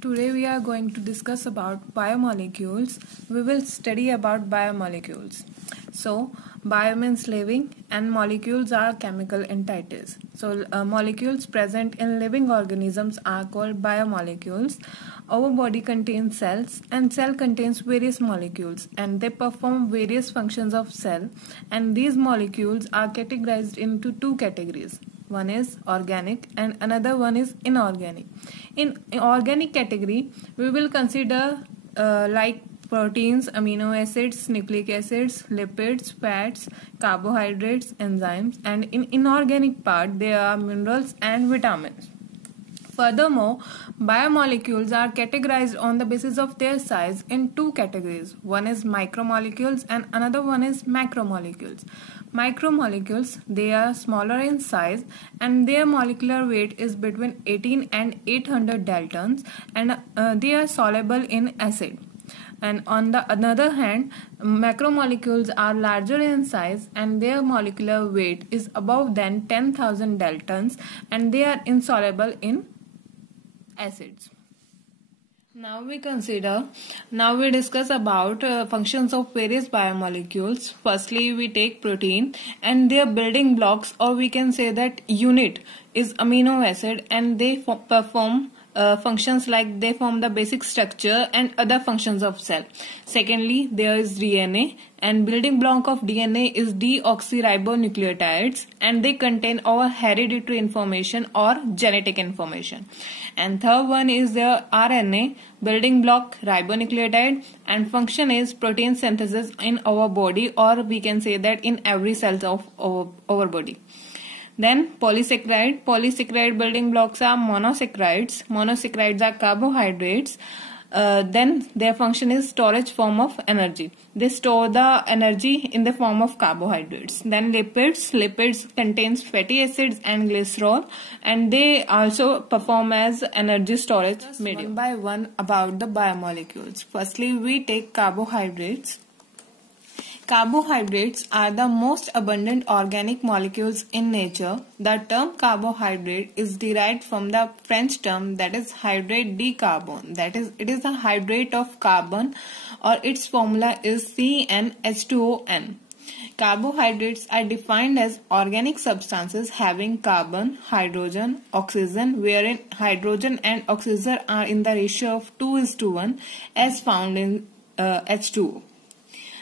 Today we are going to discuss about biomolecules. We will study about biomolecules. So, bio means living and molecules are chemical entities. So, molecules present in living organisms are called biomolecules. Our body contains cells and cell contains various molecules and they perform various functions of cell, and these molecules are categorized into two categories. One is organic and another one is inorganic. In organic category, we will consider like proteins, amino acids, nucleic acids, lipids, fats, carbohydrates, enzymes, and in inorganic part there are minerals and vitamins. Furthermore, biomolecules are categorized on the basis of their size in two categories. One is micromolecules and another one is macromolecules. Micromolecules, they are smaller in size and their molecular weight is between 18 and 800 daltons, and they are soluble in acid. And on the other hand, macromolecules are larger in size and their molecular weight is above than 10,000 daltons and they are insoluble in acids. Now we discuss about functions of various biomolecules. Firstly, we take protein and their building blocks, or we can say that unit is amino acid, and they perform functions like they form the basic structure and other functions of cell. Secondly, there is DNA, and building block of DNA is deoxyribonucleotides, and they contain our hereditary information or genetic information. And third one is the RNA, building block ribonucleotide, and function is protein synthesis in our body, or we can say that in every cell of our body. Then polysaccharide building blocks are monosaccharides. Monosaccharides are carbohydrates. Then their function is storage form of energy. They store the energy in the form of carbohydrates. Then lipids contains fatty acids and glycerol, and they also perform as energy storage medium. One by one about the biomolecules. Firstly, we take carbohydrates. Carbohydrates are the most abundant organic molecules in nature. The term carbohydrate is derived from the French term that is hydrate de carbone. That is, it is a hydrate of carbon, or its formula is CnH2ON. Carbohydrates are defined as organic substances having carbon, hydrogen, oxygen, wherein hydrogen and oxygen are in the ratio of 2:1 as found in H2O.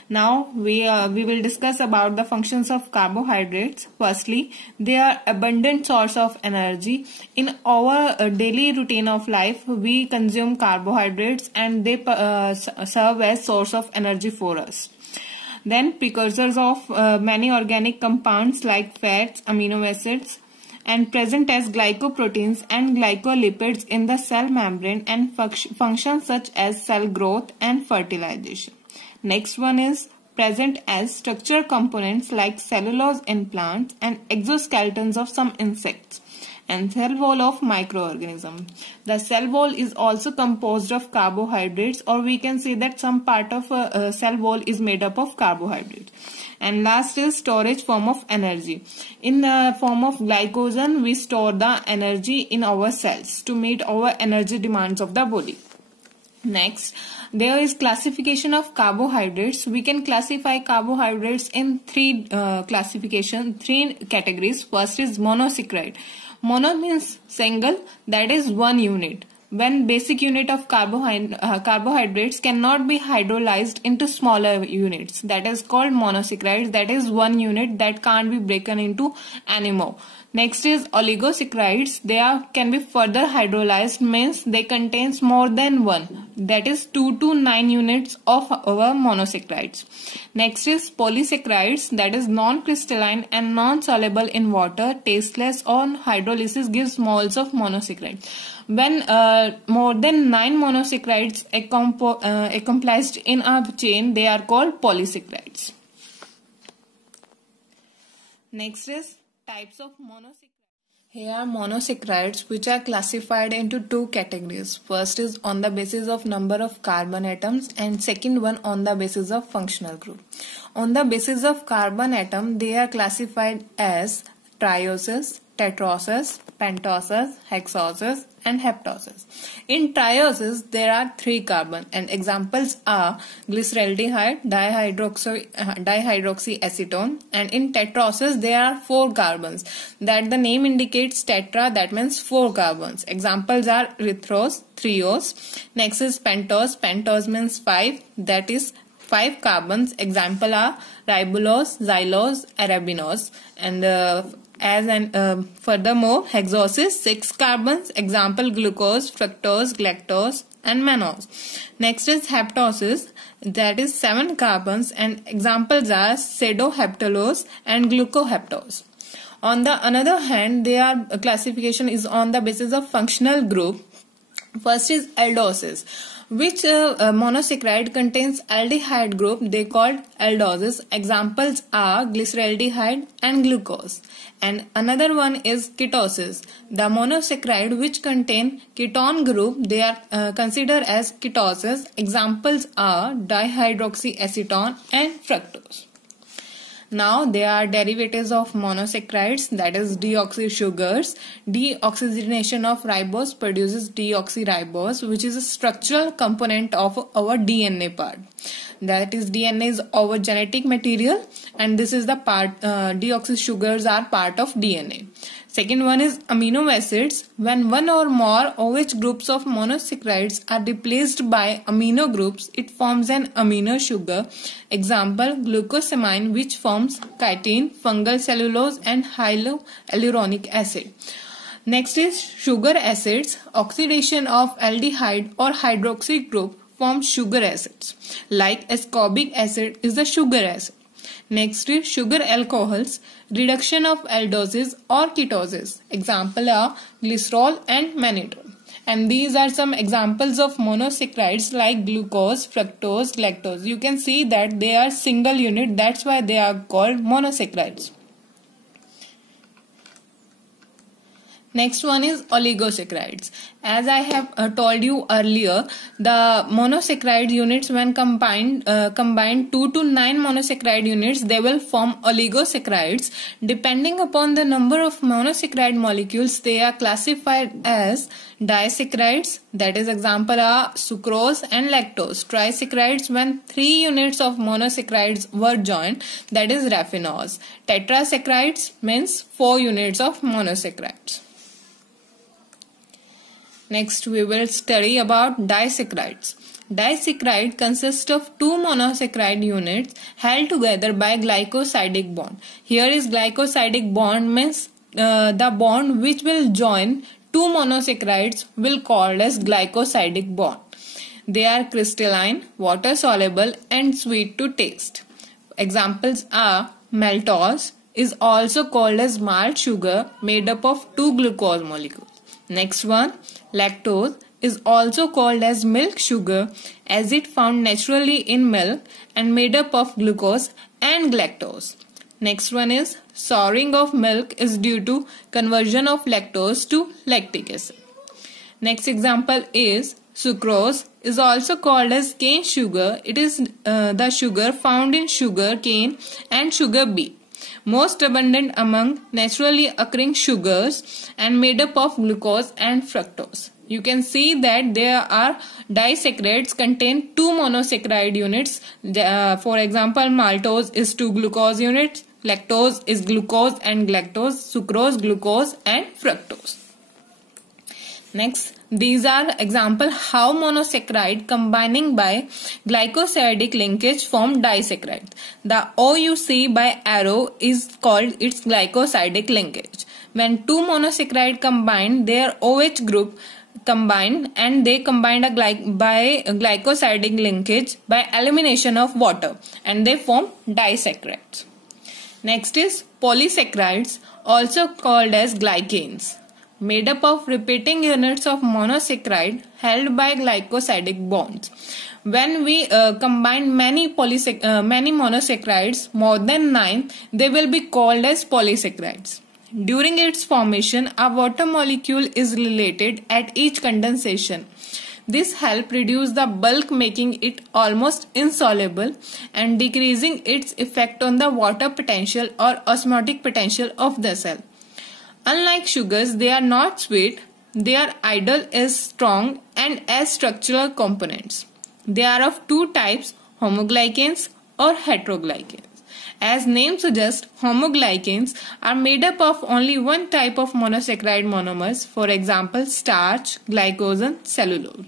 Now we will discuss about the functions of carbohydrates. Firstly, they are abundant source of energy. In our daily routine of life, we consume carbohydrates and they serve as source of energy for us. Then precursors of many organic compounds like fats, amino acids, and present as glycoproteins and glycolipids in the cell membrane and functions such as cell growth and fertilization. Next one is present as structural components like cellulose in plants and exoskeletons of some insects, and cell wall of microorganisms. The cell wall is also composed of carbohydrates, or we can say that some part of a cell wall is made up of carbohydrates. And last is storage form of energy. In the form of glycogen, we store the energy in our cells to meet our energy demands of the body. Next, there is classification of carbohydrates. We can classify carbohydrates in three categories. First is monosaccharide. Mono means single, that is one unit. When basic unit of carbohydrates cannot be hydrolyzed into smaller units, that is called monosaccharides. That is one unit that can't be broken into anymore. Next is oligosaccharides. They can be further hydrolyzed, means they contains more than one, that is 2 to 9 units of our monosaccharides. Next is polysaccharides, that is non-crystalline and non-soluble in water, tasteless. On hydrolysis gives moles of monosaccharide. When more than 9 monosaccharides accomplished in a chain, they are called polysaccharides. Next is types of monosaccharides. Here are monosaccharides, which are classified into two categories. First is on the basis of number of carbon atoms, and second one on the basis of functional group. On the basis of carbon atom, they are classified as trioses, tetroses, pentoses, hexoses, and heptosis. In triosis, there are 3 carbons, and examples are glyceraldehyde, dihydroxyacetone, and in tetrosis, there are 4 carbons. That the name indicates tetra, that means 4 carbons. Examples are erythros, threose. Next is pentose. Pentose means 5, that is 5 carbons. Example are ribulose, xylose, arabinose. And furthermore, hexose, 6 carbons. Example glucose, fructose, galactose, and mannose. Next is heptosis, that is 7 carbons, and examples are pseudoheptulose and glucoheptose. On the other hand, their classification is on the basis of functional group. First is aldosis. Which monosaccharide contains aldehyde group, they called aldoses. Examples are glyceraldehyde and glucose. And another one is ketosis. The monosaccharide which contain ketone group, they are considered as ketosis. Examples are dihydroxyacetone and fructose. Now there are derivatives of monosaccharides, that is deoxy sugars. Deoxygenation of ribose produces deoxyribose, which is a structural component of our DNA part. That is, DNA is our genetic material, and this is the part, deoxy sugars are part of DNA. Second one is amino acids. When one or more OH groups of monosaccharides are replaced by amino groups, it forms an amino sugar. Example, glucosamine, which forms chitin, fungal cellulose, and hyaluronic acid. Next is sugar acids. Oxidation of aldehyde or hydroxy group forms sugar acids. Like ascorbic acid is the sugar acid. Next is sugar alcohols, reduction of aldoses or ketoses. Example are glycerol and mannitol. And these are some examples of monosaccharides like glucose, fructose, galactose. You can see that they are single unit, that's why they are called monosaccharides. Next one is oligosaccharides. As I have told you earlier, the monosaccharide units when combined 2 to 9 monosaccharide units, they will form oligosaccharides. Depending upon the number of monosaccharide molecules, they are classified as disaccharides, that is example are sucrose and lactose. Trisaccharides when 3 units of monosaccharides were joined, that is raffinose. Tetrasaccharides means 4 units of monosaccharides. Next we will study about disaccharides. Disaccharide consists of 2 monosaccharide units held together by glycosidic bond. Here is glycosidic bond means the bond which will join 2 monosaccharides will called as glycosidic bond. They are crystalline, water soluble, and sweet to taste. Examples are maltose is also called as malt sugar made up of 2 glucose molecules. Next one, lactose is also called as milk sugar as it found naturally in milk and made up of glucose and galactose. Next one is souring of milk is due to conversion of lactose to lactic acid. Next example is sucrose is also called as cane sugar. It is the sugar found in sugar cane and sugar beet. Most abundant among naturally occurring sugars and made up of glucose and fructose. You can see that there are disaccharides contain 2 monosaccharide units. For example, maltose is 2 glucose units, lactose is glucose and galactose, sucrose, glucose and fructose. Next, these are example how monosaccharide combining by glycosidic linkage form disaccharide. The O you see by arrow is called its glycosidic linkage. When 2 monosaccharide combine, their OH group combine and they combine by a glycosidic linkage by elimination of water and they form disaccharides. Next is polysaccharides, also called as glycanes, made up of repeating units of monosaccharide held by glycosidic bonds. When we combine many monosaccharides, more than 9, they will be called as polysaccharides. During its formation, a water molecule is related at each condensation. This helps reduce the bulk, making it almost insoluble and decreasing its effect on the water potential or osmotic potential of the cell. Unlike sugars, they are not sweet. their idol is strong and as structural components. They are of two types, homoglycans or heteroglycans. As name suggests, homoglycans are made up of only one type of monosaccharide monomers, for example, starch, glycogen, cellulose,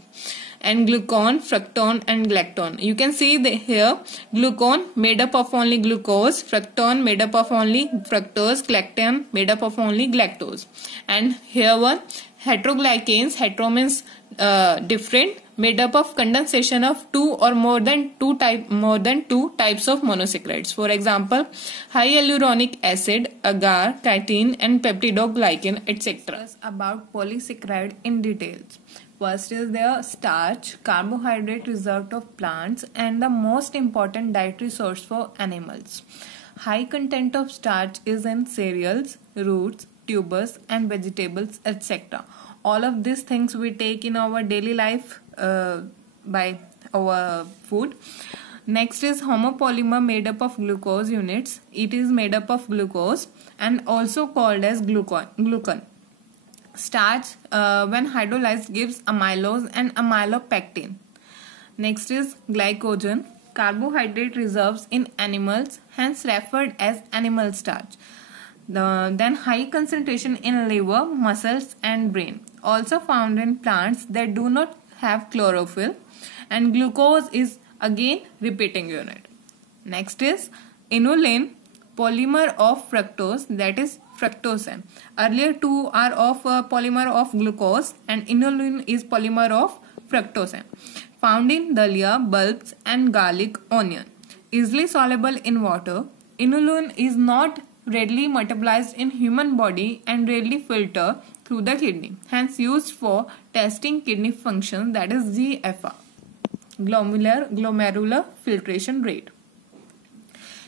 and glucose, fructose, and galactose. You can see here glucose made up of only glucose, fructose made up of only fructose, galactose made up of only galactose. And here one heteroglycans, hetero means different, made up of condensation of two or more than two types of monosaccharides. For example, hyaluronic acid, agar, chitin, and peptidoglycan, etc. About polysaccharide in details. First is their starch, carbohydrate result of plants and the most important dietary source for animals. High content of starch is in cereals, roots, tubers, and vegetables, etc. All of these things we take in our daily life by our food. Next is homopolymer made up of glucose units. It is made up of glucose and also called as glucan. Starch when hydrolyzed gives amylose and amylopectin. Next is glycogen, carbohydrate reserves in animals, hence referred as animal starch. Then high concentration in liver, muscles and brain. Also found in plants that do not have chlorophyll, and glucose is again repeating unit. Next is inulin, polymer of fructose, that is fructose. Earlier two are of polymer of glucose and inulin is polymer of fructose. Found in dahlia, bulbs and garlic, onion. Easily soluble in water. Inulin is not readily metabolized in human body and readily filtered through the kidney, hence used for testing kidney function, that is GFR, glomerular filtration rate.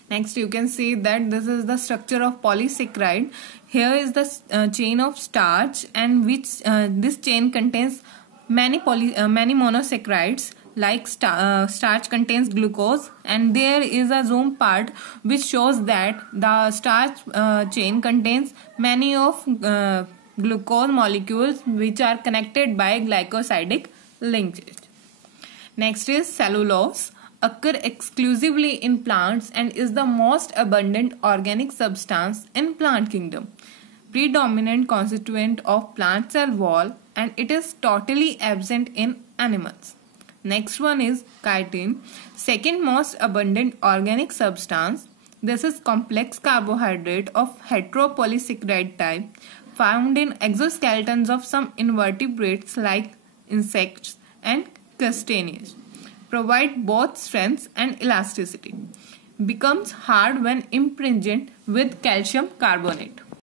Next you can see that this is the structure of polysaccharide. Here is the chain of starch, and which this chain contains many monosaccharides. Like starch contains glucose, and there is a zoom part which shows that the starch chain contains many of glucose molecules which are connected by glycosidic linkage. Next is cellulose, occur exclusively in plants and is the most abundant organic substance in plant kingdom. Predominant constituent of plant cell wall, and it is totally absent in animals. Next one is chitin, second most abundant organic substance. This is complex carbohydrate of heteropolysaccharide type, found in exoskeletons of some invertebrates like insects and crustaceans. Provide both strength and elasticity. Becomes hard when impregnated with calcium carbonate.